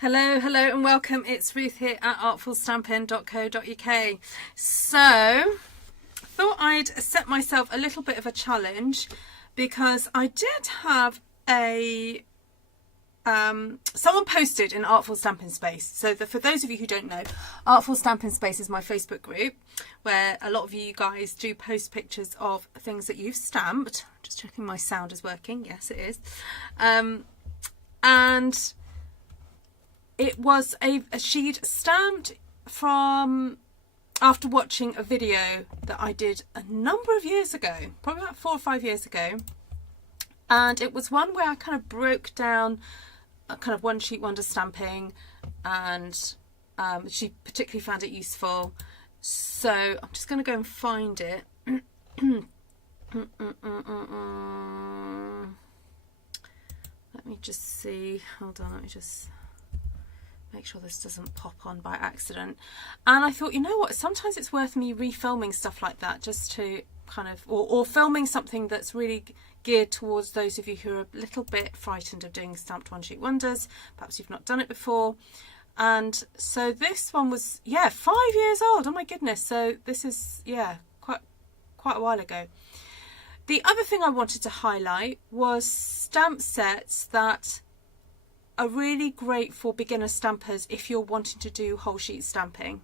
Hello and welcome. It's Ruth here at artfulstampin.co.uk. So, thought I'd set myself a little bit of a challenge because I did have a someone posted in Artful Stampin Space. So for those of you who don't know, Artful Stampin Space is my Facebook group where a lot of you guys do post pictures of things that you've stamped. Just checking my sound is working. Yes, it is. And it was she'd stamped from after watching a video that I did a number of years ago, probably about 4 or 5 years ago. And it was one where I kind of broke down a kind of one sheet wonder stamping, and she particularly found it useful. So I'm just going to go and find it. Let me just see. Hold on, let me just make sure this doesn't pop on by accident. And I thought, you know what, sometimes it's worth me refilming stuff like that just to kind of, or filming something that's really geared towards those of you who are a little bit frightened of doing stamped one sheet wonders. Perhaps you've not done it before. And so this one was, 5 years old. Oh my goodness. So this is, quite a while ago. The other thing I wanted to highlight was stamp sets that are really great for beginner stampers if you're wanting to do whole sheet stamping.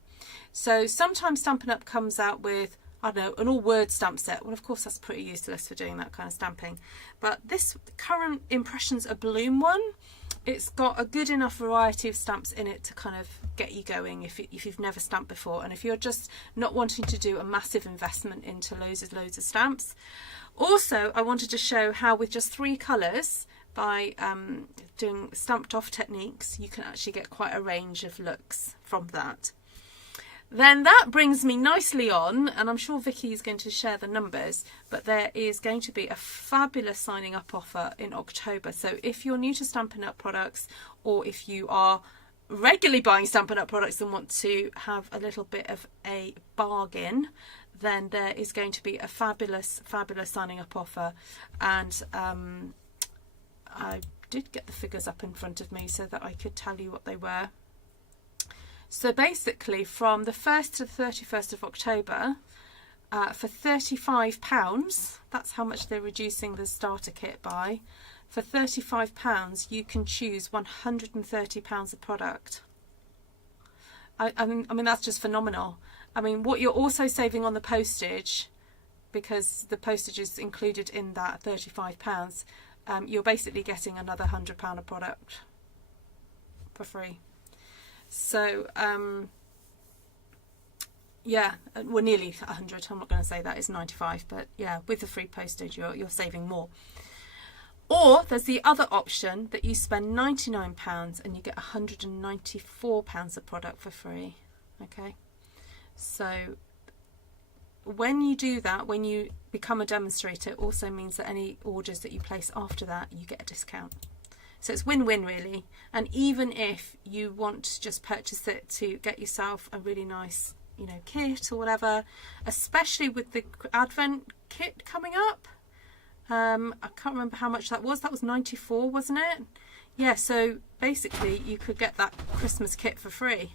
So sometimes Stampin' Up comes out with, I don't know, an all word stamp set. Well, of course that's pretty useless for doing that kind of stamping. But this current Impressions a Bloom one, it's got a good enough variety of stamps in it to kind of get you going if you've never stamped before, and if you're just not wanting to do a massive investment into loads of stamps. Also, I wanted to show how with just 3 colours, by doing stamped off techniques, you can actually get quite a range of looks from that. Then that brings me nicely on, and I'm sure Vicky is going to share the numbers, but there is going to be a fabulous signing up offer in October. So if you're new to Stampin' Up products, or if you are regularly buying Stampin' Up products and want to have a little bit of a bargain, then there is going to be a fabulous signing up offer. And I did get the figures up in front of me so that I could tell you what they were. So basically from the 1st to the 31st of October, for £35, that's how much they're reducing the starter kit by. For £35 you can choose £130 of product. I mean that's just phenomenal. I mean, what you're also saving on the postage, because the postage is included in that £35, you're basically getting another £100 of product for free. So well, nearly 100. I'm not going to say that is 95, but yeah, with the free postage you're saving more. Or there's the other option that you spend £99 and you get £194 of product for free. Okay, so when you do that, when you become a demonstrator, it also means that any orders that you place after that, you get a discount. So it's win-win really. And even if you want to just purchase it to get yourself a really nice, kit or whatever, especially with the Advent kit coming up, I can't remember how much that was. That was 94, wasn't it? Yeah, so basically you could get that Christmas kit for free.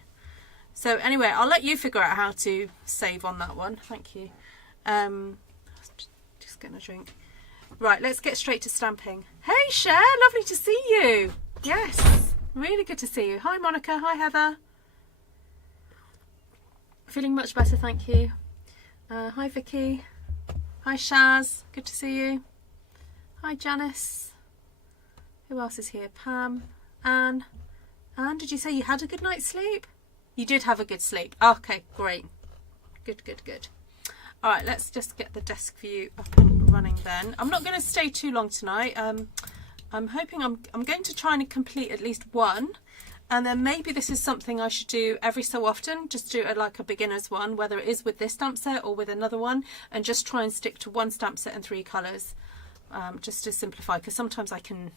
So anyway, I'll let you figure out how to save on that one. Thank you. Just getting a drink. Right, let's get straight to stamping. Hey Cher, lovely to see you. Yes, really good to see you. Hi Monica, hi Heather. Feeling much better, thank you. Hi Vicky. Hi Shaz, good to see you. Hi Janice. Who else is here? Pam, Anne. Anne, did you say you had a good night's sleep? You did have a good sleep. Okay, great. Good. All right, let's just get the desk view up and running then. I'm not going to stay too long tonight. I'm hoping I'm going to try and complete at least one, and then maybe this is something I should do every so often. Just do like a beginner's one, whether it is with this stamp set or with another one, and just try and stick to one stamp set and 3 colours, just to simplify, because sometimes I can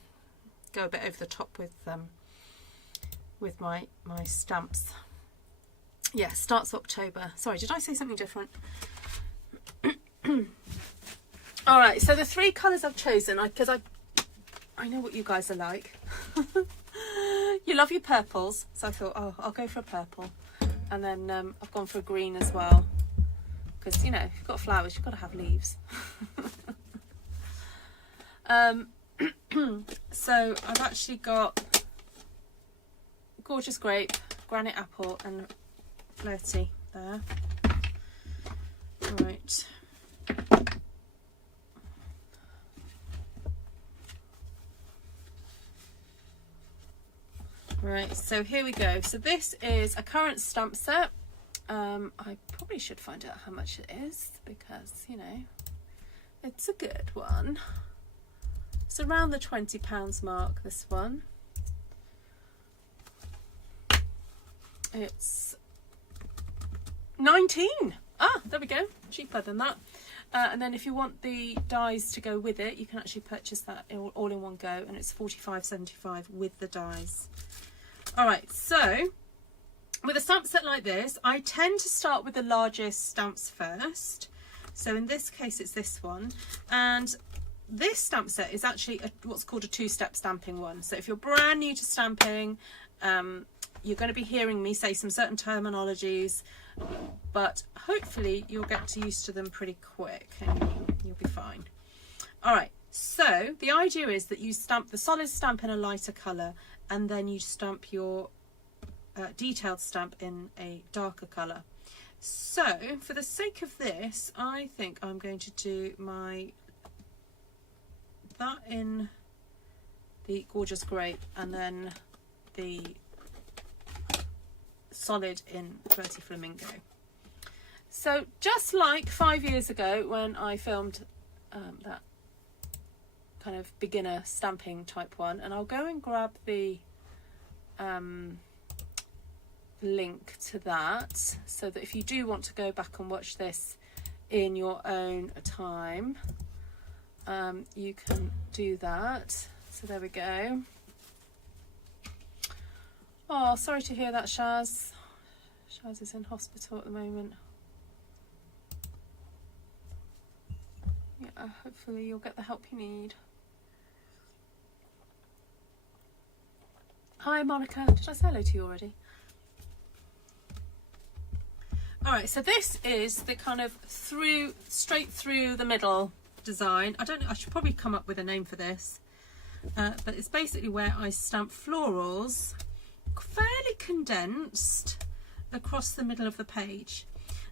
go a bit over the top with my stamps. Yeah, starts October. Sorry, did I say something different? All right, so the 3 colours I've chosen, because I know what you guys are like. You love your purples, so I thought, oh, I'll go for a purple. And then I've gone for a green as well, because, you know, if you've got flowers, you've got to have leaves. So I've actually got Gorgeous Grape, Granite Apple and Flirty there. Right. Right, so here we go. So this is a current stamp set. I probably should find out how much it is, because, you know, it's a good one. It's around the £20 mark, this one. It's 19. Ah, there we go. Cheaper than that. And then if you want the dies to go with it, you can actually purchase that all in one go, and it's £45.75 with the dies. All right, so with a stamp set like this, I tend to start with the largest stamps first. So in this case, it's this one. And this stamp set is actually what's called a two-step stamping one. So if you're brand new to stamping, you're going to be hearing me say some certain terminologies, but hopefully you'll get used to them pretty quick and you'll be fine. All right, so the idea is that you stamp the solid stamp in a lighter colour, and then you stamp your detailed stamp in a darker colour. So for the sake of this, I think I'm going to do that in the Gorgeous Grape, and then the solid in Flirty Flamingo. So just like 5 years ago when I filmed that kind of beginner stamping type one, and I'll go and grab the link to that, so that if you do want to go back and watch this in your own time, you can do that. So there we go. Oh, sorry to hear that, Shaz. Shaz is in hospital at the moment. Yeah, hopefully you'll get the help you need. Hi, Monica. Did I say hello to you already? All right, so this is the kind of straight through the middle design. I don't know, I should probably come up with a name for this. But it's basically where I stamp florals fairly condensed across the middle of the page.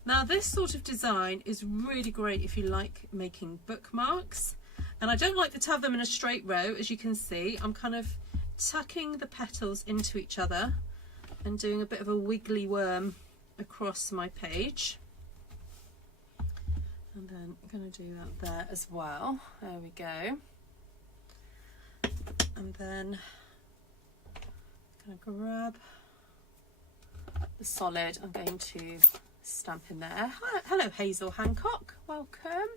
Now this sort of design is really great if you like making bookmarks, and I don't like to have them in a straight row. As you can see, I'm kind of tucking the petals into each other and doing a bit of a wiggly worm across my page, and then I'm going to do that there as well. There we go. And then I'm going to grab the solid. I'm going to stamp in there. Hi, hello Hazel Hancock, welcome.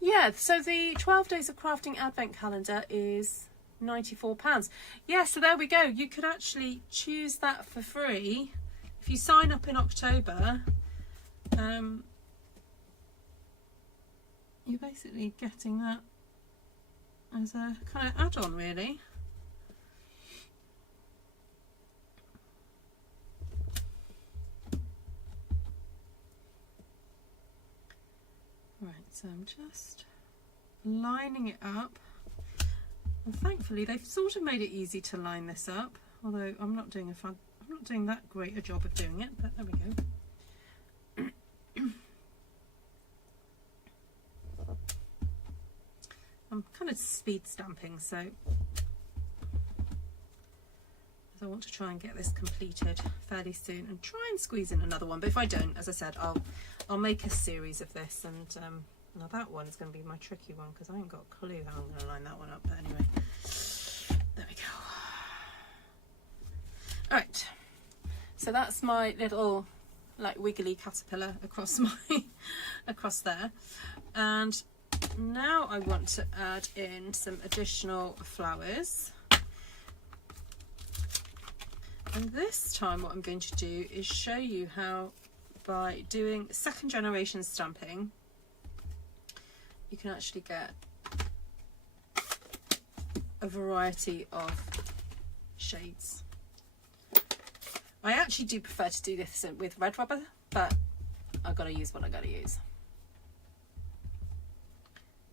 Yeah, so the 12 Days of Crafting Advent Calendar is £94. Yeah, so there we go. You could actually choose that for free if you sign up in October. You're basically getting that as a kind of add-on, really. Right, so I'm just lining it up, and thankfully they've sort of made it easy to line this up, although I'm not doing that great a job of doing it, but there we go. I'm kind of speed stamping, so I want to try and get this completed fairly soon and try and squeeze in another one. But if I don't, as I said, I'll make a series of this, and now that one is going to be my tricky one because I ain't got a clue how I'm going to line that one up. But anyway, there we go. All right, so that's my little like wiggly caterpillar across across there, and now I want to add in some additional flowers. And this time what I'm going to do is show you how, by doing second generation stamping, you can actually get a variety of shades. I actually do prefer to do this with red rubber, but I've got to use what I got to use.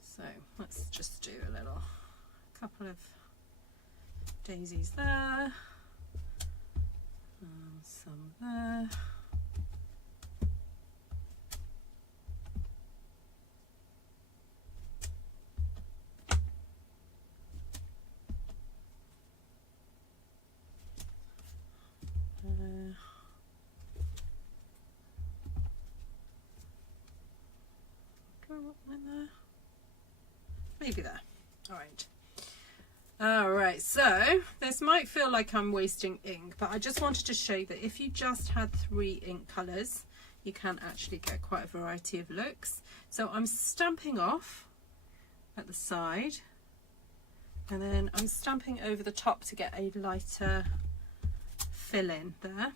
So let's just do a couple of daisies there, some there. Maybe there. All right, so this might feel like I'm wasting ink, but I just wanted to show you that if you just had 3 ink colors, you can actually get quite a variety of looks. So I'm stamping off at the side, and then I'm stamping over the top to get a lighter fill in there.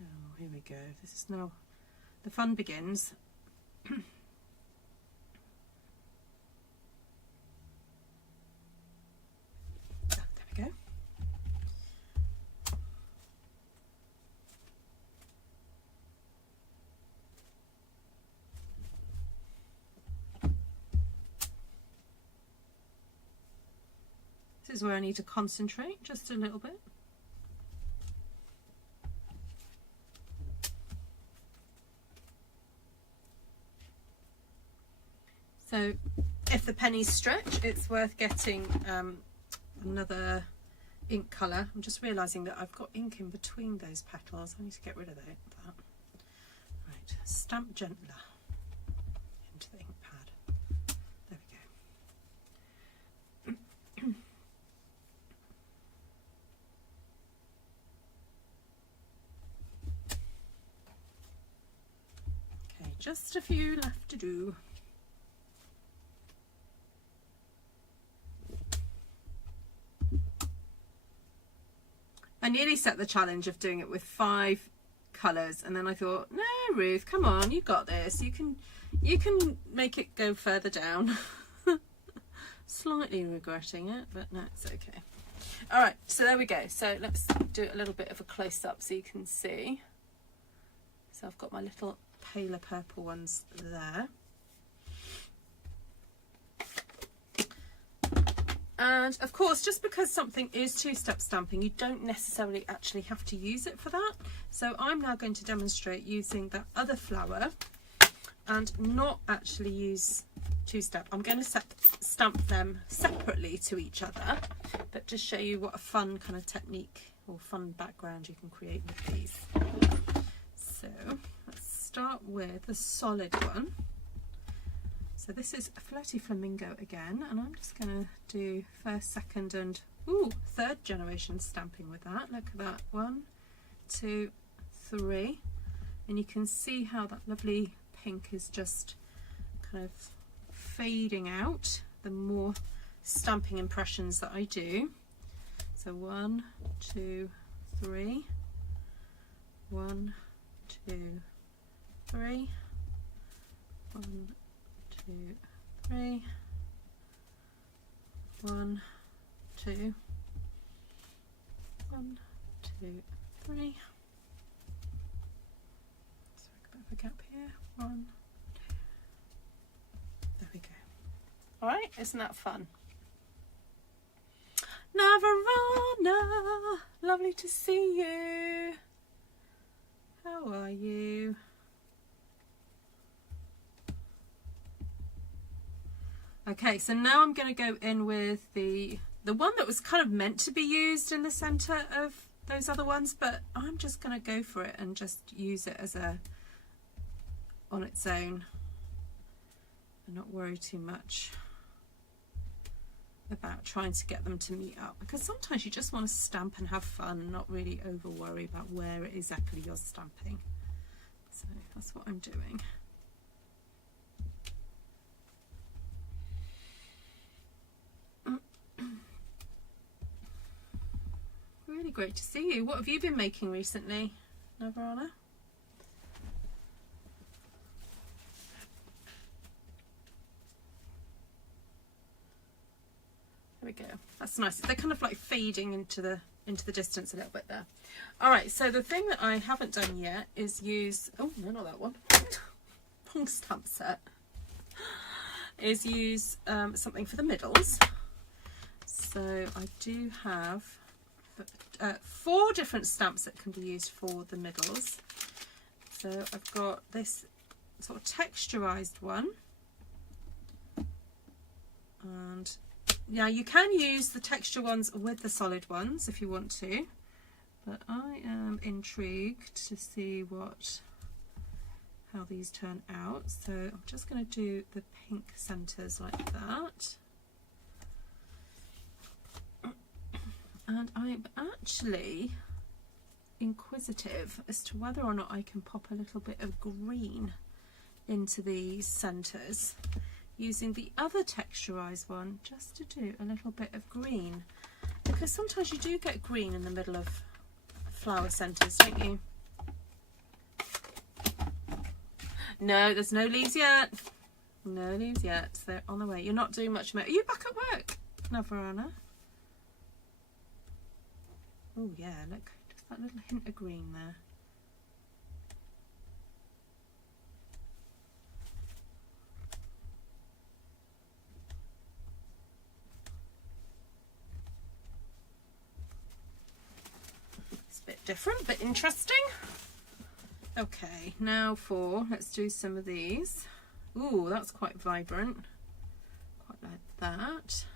Oh, here we go. This is now the fun begins. Go. This is where I need to concentrate just a little bit. So if the pennies stretch, it's worth getting another ink colour. I'm just realising that I've got ink in between those petals. I need to get rid of that. Right, stamp gentler into the ink pad. There we go. Okay, just a few left to do. I nearly set the challenge of doing it with 5 colours, and then I thought, no, Ruth, come on, you got this. You can make it go further down. Slightly regretting it, but no, it's okay. All right, so there we go. So let's do a little bit of a close-up so you can see. So I've got my little paler purple ones there. And of course, just because something is 2-step stamping, you don't necessarily actually have to use it for that. So I'm now going to demonstrate using that other flower and not actually use 2-step. I'm going to stamp them separately to each other, but just show you what a fun kind of technique or fun background you can create with these. So let's start with the solid one. So this is a Floaty Flamingo again, and I'm just going to do 1st, 2nd and 3rd generation stamping with that. Look at that, 1, 2, 3, and you can see how that lovely pink is just kind of fading out the more stamping impressions that I do. So 1, 2, 3, 1, 2, 3, 1, 2, 3, 1, 2, 1, 2, 3. So a bit of a gap here. 1, 2. There we go. All right, isn't that fun? Navarana, lovely to see you. How are you? Okay, so now I'm going to go in with the one that was kind of meant to be used in the centre of those other ones, but I'm just going to go for it and just use it as on its own and not worry too much about trying to get them to meet up, because sometimes you just want to stamp and have fun and not really over worry about where exactly you're stamping. So that's what I'm doing. Really great to see you. What have you been making recently, Navarana? we go. That's nice. They're kind of like fading into the distance a little bit there. All right, so the thing that I haven't done yet is use, oh no, not that one, wrong stamp set, is use something for the middles. So I do have 4 different stamps that can be used for the middles. So I've got this sort of texturized one, and now you can use the texture ones with the solid ones if you want to, but I am intrigued to see how these turn out. So I'm just going to do the pink centers like that. And I'm actually inquisitive as to whether or not I can pop a little bit of green into these centres using the other texturized one, just to do a little bit of green, because sometimes you do get green in the middle of flower centres, don't you? No, there's no leaves yet. No leaves yet. They're on the way. You're not doing much more. Are you back at work now, Verona? Oh yeah, look, just that little hint of green there. It's a bit different, but interesting. Okay, now let's do some of these. Ooh, that's quite vibrant. Quite like that.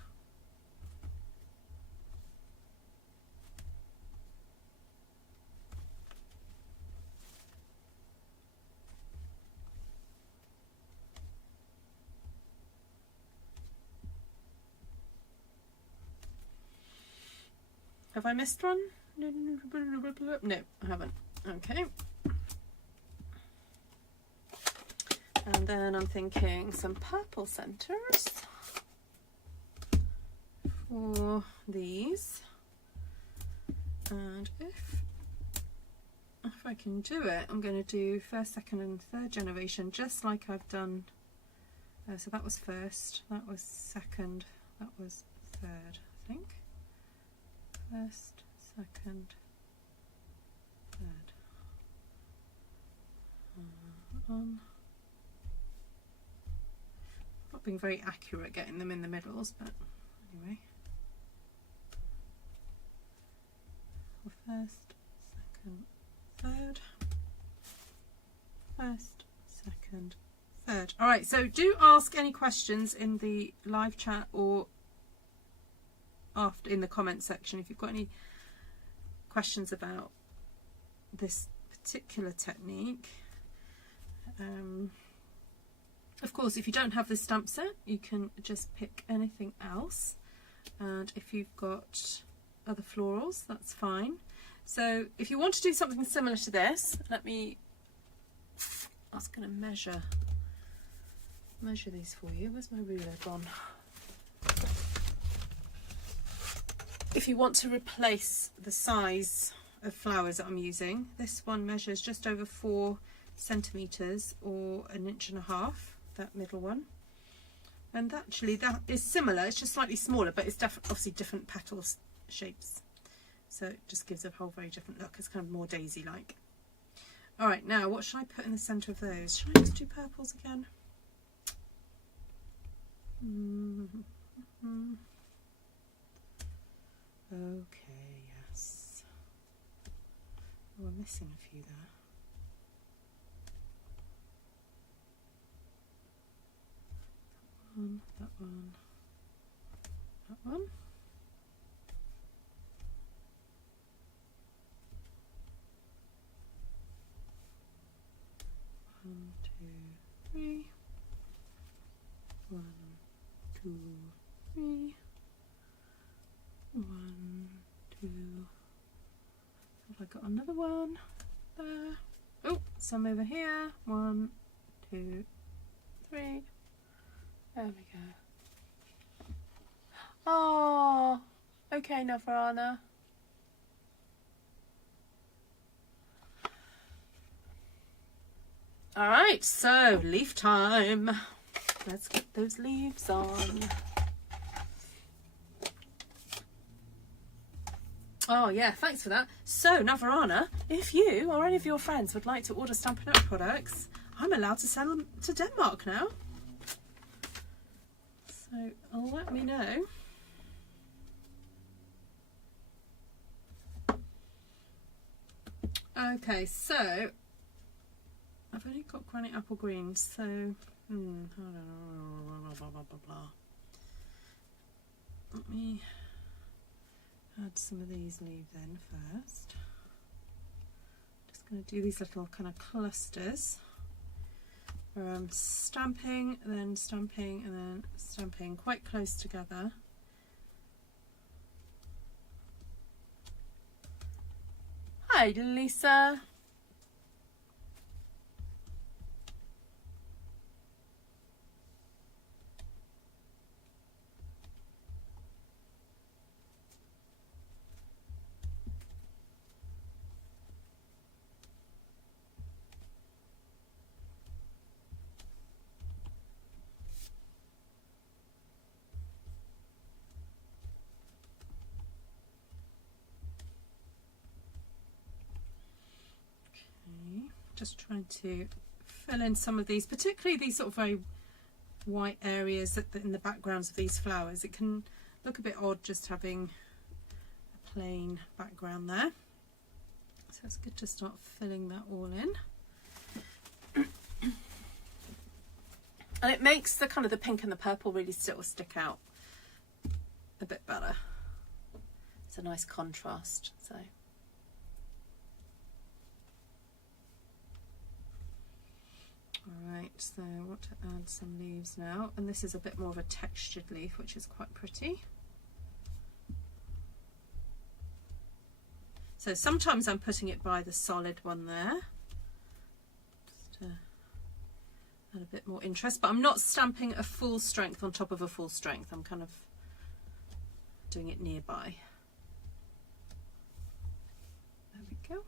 Have I missed one? No, I haven't. Okay. And then I'm thinking some purple centers for these. And if I can do it, I'm going to do first, second and third generation, just like I've done. So that was first, that was second, that was third, I think. First, second, third. Not being very accurate getting them in the middles, but anyway. First, second, third. First, second, third. All right, so do ask any questions in the live chat or after in the comment section if you've got any questions about this particular technique. Of course, if you don't have this stamp set, you can just pick anything else, and if you've got other florals, that's fine. So if you want to do something similar to this, I was going to measure these for you. Where's my ruler gone? If you want to replace the size of flowers that I'm using, this one measures just over 4 centimeters or 1.5 inches, that middle one. And actually that is similar, it's just slightly smaller, but it's obviously different petal shapes. So it just gives a whole very different look. It's kind of more daisy-like. All right, now what should I put in the center of those? Should I just do purples again? Okay, yes. Oh, I'm missing a few there. That one, that one. One, two, three. 1, 2, 3. 1, 2. Have I got another one there? Oh, some over here. 1, 2, 3. There we go. Oh, okay, Navarana. All right, so leaf time. Let's get those leaves on. Oh yeah, thanks for that. So Navarana, if you or any of your friends would like to order Stampin' Up products, I'm allowed to sell them to Denmark now. So let me know. Okay, so I've only got granite apple green, so I don't know, blah, blah, blah, blah. Let me add some of these leaves in first. Just going to do these little kind of clusters where I'm stamping, and then stamping, and then stamping quite close together. Hi Lisa. Just trying to fill in some of these, particularly these sort of very white areas that in the backgrounds of these flowers. It can look a bit odd just having a plain background there. So it's good to start filling that all in. And it makes the kind of the pink and the purple really still stick out a bit better. It's a nice contrast. So. Alright, so I want to add some leaves now, and this is a bit more of a textured leaf, which is quite pretty. So sometimes I'm putting it by the solid one there, just to add a bit more interest, but I'm not stamping a full strength on top of a full strength. I'm kind of doing it nearby. There we go.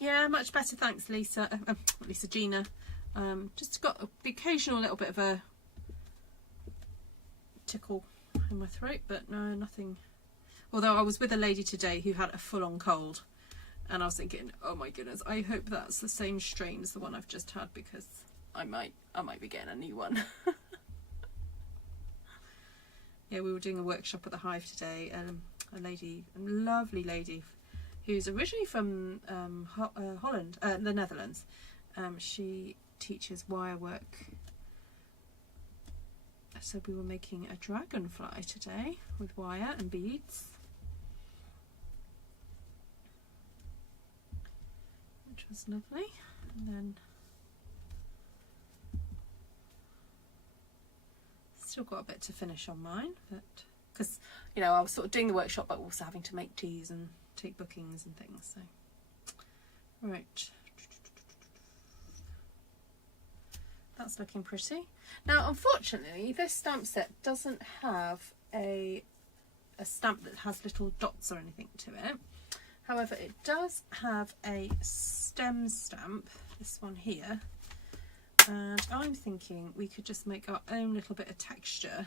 Yeah, much better, thanks, Lisa. Lisa Gina. Just got the occasional little bit of a tickle in my throat, but no, nothing. Although I was with a lady today who had a full-on cold, and I was thinking, oh my goodness, I hope that's the same strain as the one I've just had, because I might be getting a new one. Yeah, we were doing a workshop at the Hive today. A lady, a lovely lady, who's originally from Holland, the Netherlands. She teaches wire work. So we were making a dragonfly today with wire and beads, which was lovely. And then still got a bit to finish on mine, but because I was sort of doing the workshop but also having to make teas and take bookings and things. So right, that's looking pretty. Now unfortunately this stamp set doesn't have a stamp that has little dots or anything to it. However, it does have a stem stamp, this one here, and I'm thinking we could just make our own little bit of texture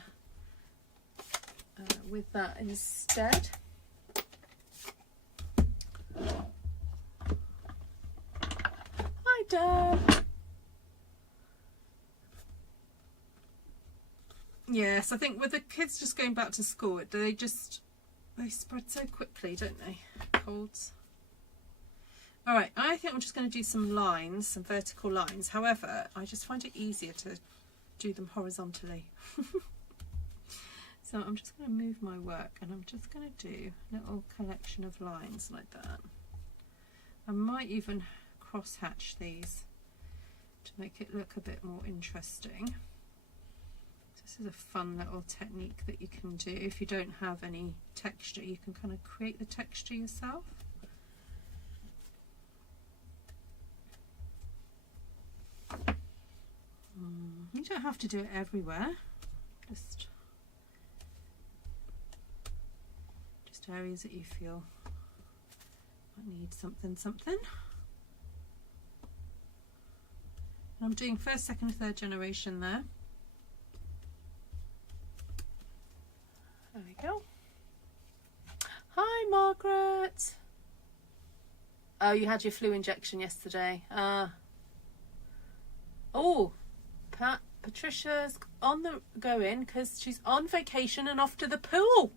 with that instead. Hi Deb. Yes, I think with the kids just going back to school, they spread so quickly, don't they? Colds. Alright, I think I'm just going to do some lines, some vertical lines. However, I just find it easier to do them horizontally. So I'm just going to move my work and I'm just going to do a little collection of lines like that. I might even cross hatch these to make it look a bit more interesting. This is a fun little technique that you can do. If you don't have any texture, you can kind of create the texture yourself. You don't have to do it everywhere, just areas that you feel might need something. And I'm doing first, second, third generation there. There we go. Hi, Margaret. Oh, you had your flu injection yesterday. Oh, Patricia's on the going because she's on vacation and off to the pool.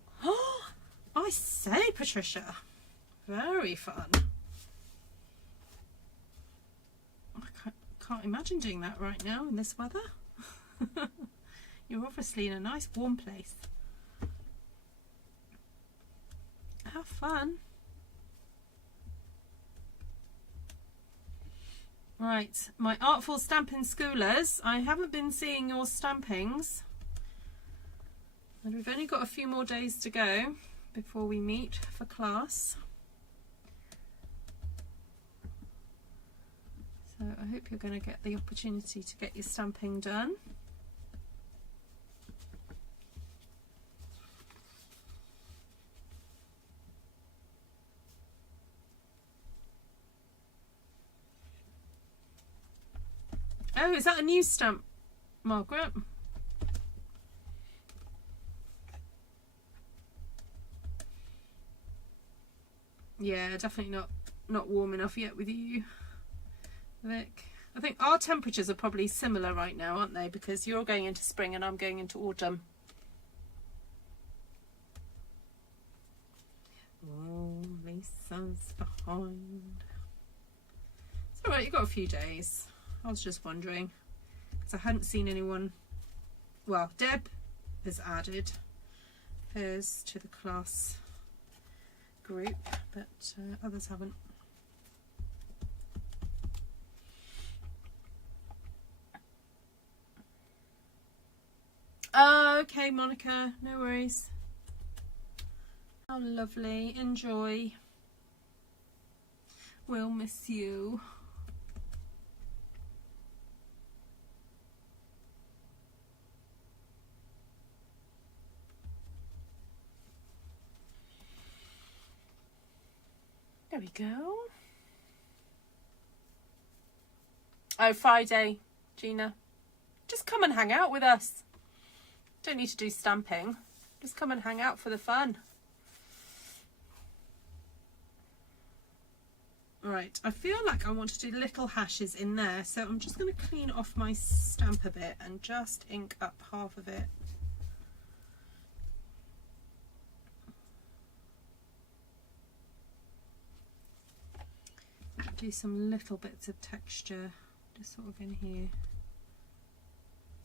I say, Patricia, very fun. I can't imagine doing that right now in this weather. You're obviously in a nice warm place. Have fun. Right, my Artful Stampin Schoolers, I haven't been seeing your stampings. And we've only got a few more days to go before we meet for class. So I hope you're going to get the opportunity to get your stamping done. Oh, is that a new stamp, Margaret? Yeah, definitely not warm enough yet with you, Vic. I think our temperatures are probably similar right now, aren't they? Because you're going into spring and I'm going into autumn. Oh, Lisa's behind. It's alright, you've got a few days. I was just wondering, because I hadn't seen anyone. Well, Deb has added hers to the class group, but others haven't. Okay, Monica, no worries. How lovely. Enjoy. We'll miss you. There we go. Oh, Friday, Gina. Just come and hang out with us. Don't need to do stamping. Just come and hang out for the fun. Right, I feel like I want to do little hashes in there, so I'm just going to clean off my stamp a bit and just ink up half of it. Do some little bits of texture just sort of in here.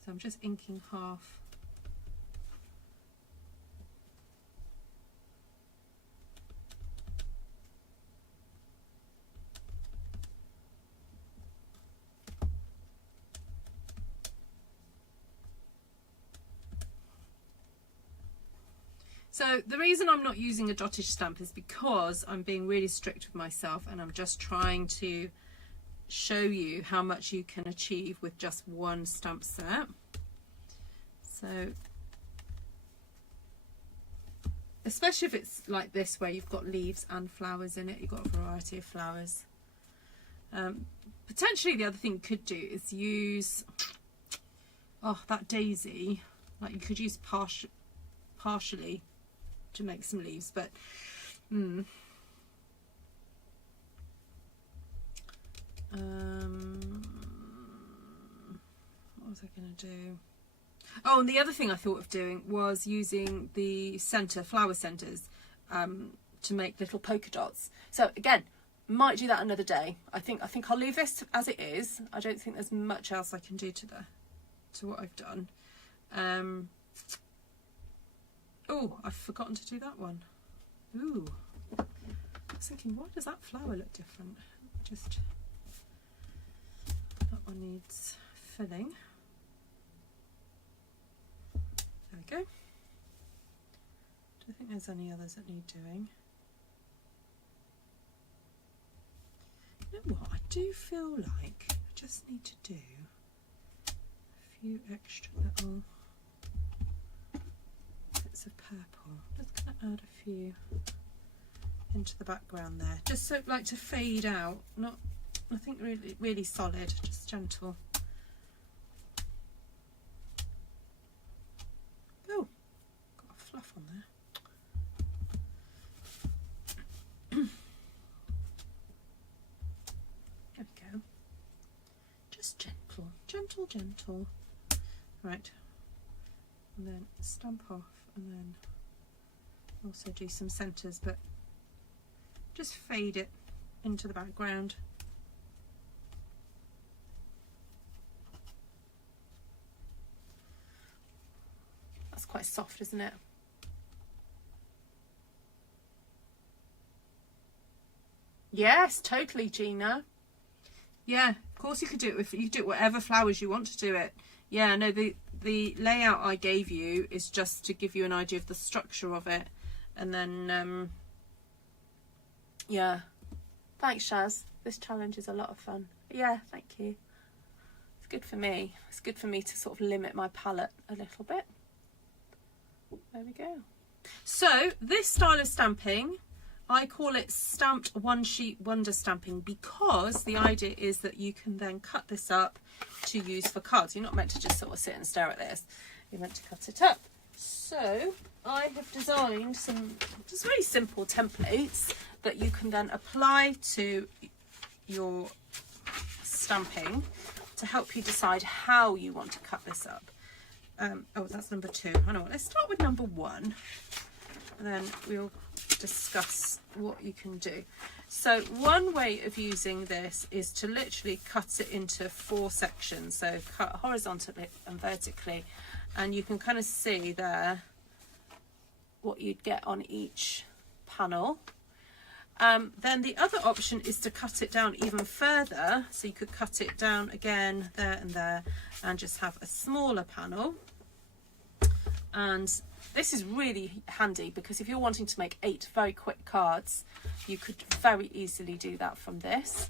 So I'm just inking half. So the reason I'm not using a dotted stamp is because I'm being really strict with myself and I'm just trying to show you how much you can achieve with just one stamp set. So especially if it's like this where you've got leaves and flowers in it, you've got a variety of flowers. Potentially the other thing you could do is use that daisy, like you could use partially to make some leaves, but what was I going to do? Oh, and the other thing I thought of doing was using the flower centers to make little polka dots. So again, might do that another day. I think I'll leave this as it is. I don't think there's much else I can do to what I've done. Oh, I've forgotten to do that one. Ooh. I was thinking, why does that flower look different? That one needs filling. There we go. Do I think there's any others that need doing? You know what? I do feel like I just need to do a few extra little bits of purple. I'm just going to add a few into the background there, just so like to fade out, not nothing really solid, just gentle. just gentle, gentle, gentle. Right, and then stamp off, and then also do some centres, but just fade it into the background. That's quite soft, isn't it? Yes, totally, Gina. Yeah, of course you could do it with, you do it whatever flowers you want to do it. Yeah, no, the layout I gave you is just to give you an idea of the structure of it. And then, yeah. Thanks, Shaz. This challenge is a lot of fun. Yeah, thank you. It's good for me. It's good for me to sort of limit my palette a little bit. There we go. So this style of stamping, I call it stamped one sheet wonder stamping, because the idea is that you can then cut this up to use for cards. You're not meant to just sort of sit and stare at this. You're meant to cut it up. So I have designed some just very simple templates that you can then apply to your stamping to help you decide how you want to cut this up. Oh, that's number 2. I know what. Let's start with number 1, and then we'll discuss what you can do. So one way of using this is to literally cut it into 4 sections. So cut horizontally and vertically, and you can kind of see there what you'd get on each panel. Then the other option is to cut it down even further. So you could cut it down again there and there and just have a smaller panel. And this is really handy because if you're wanting to make 8 very quick cards, you could very easily do that from this.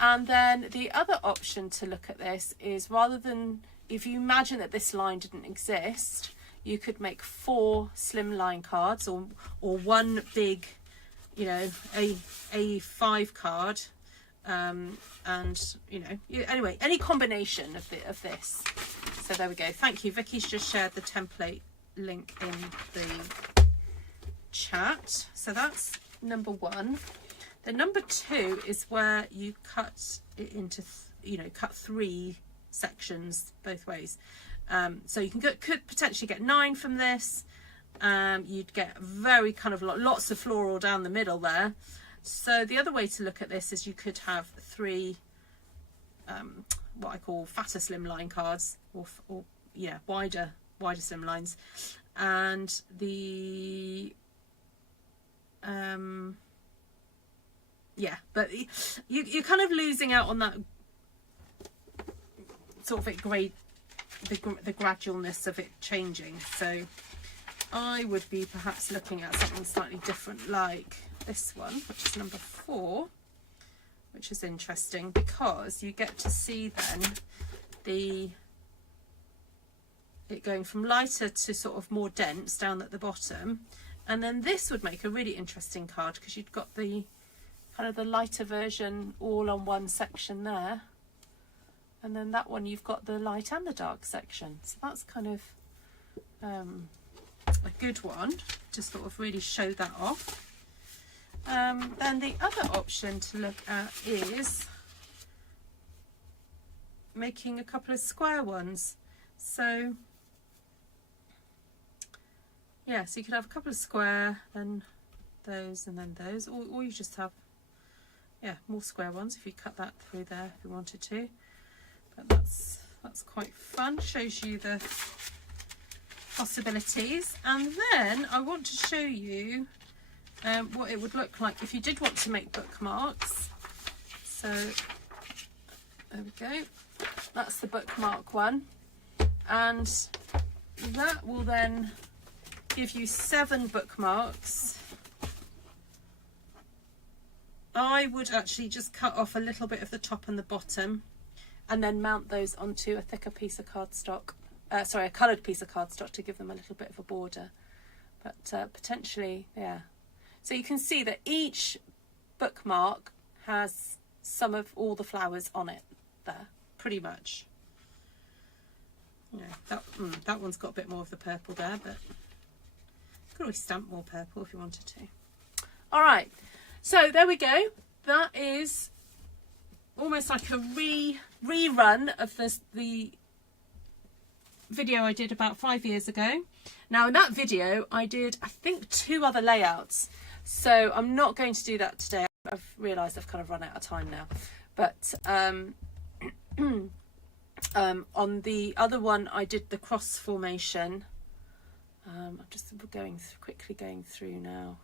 And then the other option to look at this is, rather than, if you imagine that this line didn't exist, you could make 4 slimline cards, or one big, you know, A5 card, and you know, anyway, any combination of this. So there we go. Thank you. Vicky's just shared the template link in the chat. So that's number 1. The number 2 is where you cut it into, you know, cut 3 sections both ways. So you could potentially get 9 from this. You'd get very kind of lots of floral down the middle there. So the other way to look at this is you could have 3 what I call fatter slimline cards, or yeah, wider slim lines, and the yeah, but you're kind of losing out on that sort of the gradualness of it changing. So I would be perhaps looking at something slightly different, like this one, which is number 4, which is interesting because you get to see then it going from lighter to sort of more dense down at the bottom. And then this would make a really interesting card because you've got the kind of the lighter version all on one section there, and then that one you've got the light and the dark section. So that's kind of a good one to sort of really show that off. Then the other option to look at is making a couple of square ones. So yeah, so you could have a couple of square, then those, and then those, or you just have, yeah, more square ones if you cut that through there if you wanted to. But that's quite fun, shows you the possibilities. And then I want to show you what it would look like if you did want to make bookmarks. So there we go, that's the bookmark one, and that will then give you 7 bookmarks. I would actually just cut off a little bit of the top and the bottom and then mount those onto a thicker piece of cardstock, sorry, a coloured piece of cardstock to give them a little bit of a border. But potentially, yeah. So you can see that each bookmark has some of all the flowers on it there, pretty much. You know, that one's got a bit more of the purple there, but you could always stamp more purple if you wanted to. All right, so there we go. That is almost almost like a rerun of the video I did about 5 years ago. Now in that video I did, I think, 2 other layouts, so I'm not going to do that today. I've realised I've kind of run out of time now, but on the other one I did the cross formation. I'm just quickly going through now,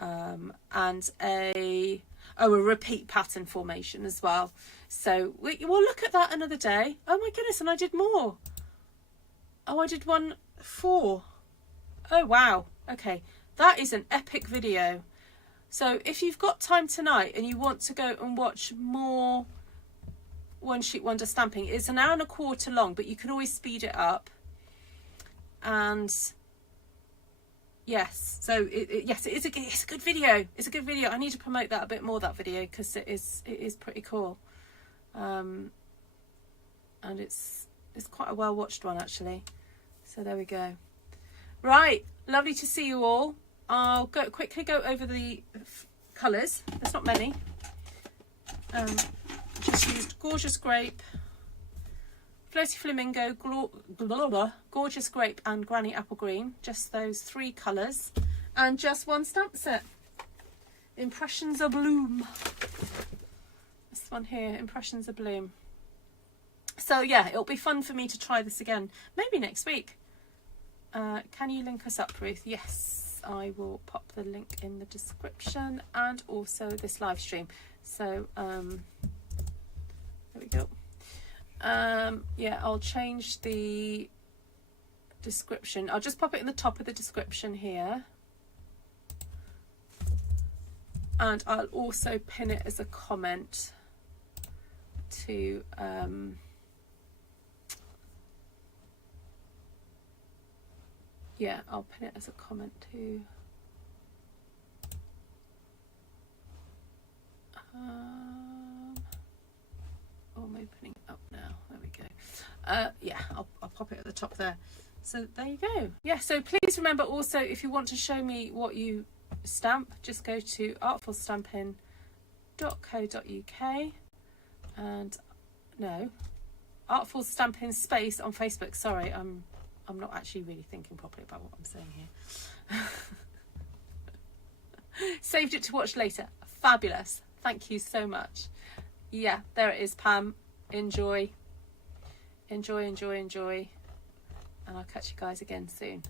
and a repeat pattern formation as well. So we'll look at that another day. Oh my goodness, and I did more. Oh, I did 4. Oh wow, okay, that is an epic video. So if you've got time tonight and you want to go and watch more One Sheet Wonder stamping, it's an hour and a quarter long, but you can always speed it up. And yes, so yes, it's a good video. It's a good video. I need to promote that a bit more, that video, because it is pretty cool. And it's quite a well watched one actually. So there we go. Right, lovely to see you all. I'll quickly go over the colours. There's not many. Just used Gorgeous Grape, Floaty Flamingo, Gorgeous Grape and Granny Apple Green. Just those 3 colours. And just 1 stamp set. Impressions of Bloom. This one here, Impressions of Bloom. So yeah, it'll be fun for me to try this again. Maybe next week. Can you link us up, Ruth? Yes, I will pop the link in the description and also this live stream. So there we go. Yeah, I'll change the description. I'll just pop it in the top of the description here, and I'll also pin it as a comment to yeah, I'll pin it as a comment to I'm opening up now. There we go. Yeah, I'll pop it at the top there. So there you go. Yeah, so please remember also, if you want to show me what you stamp, just go to artfulstampin.co.uk and no, Artful Stampin space on Facebook. Sorry, I'm not actually really thinking properly about what I'm saying here. Saved it to watch later. Fabulous. Thank you so much. Yeah, there it is, Pam. Enjoy. Enjoy, enjoy, enjoy. And I'll catch you guys again soon.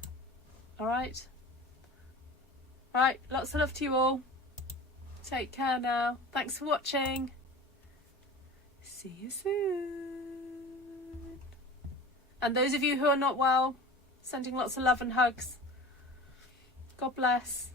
All right? All right, lots of love to you all. Take care now. Thanks for watching. See you soon. And those of you who are not well, sending lots of love and hugs. God bless.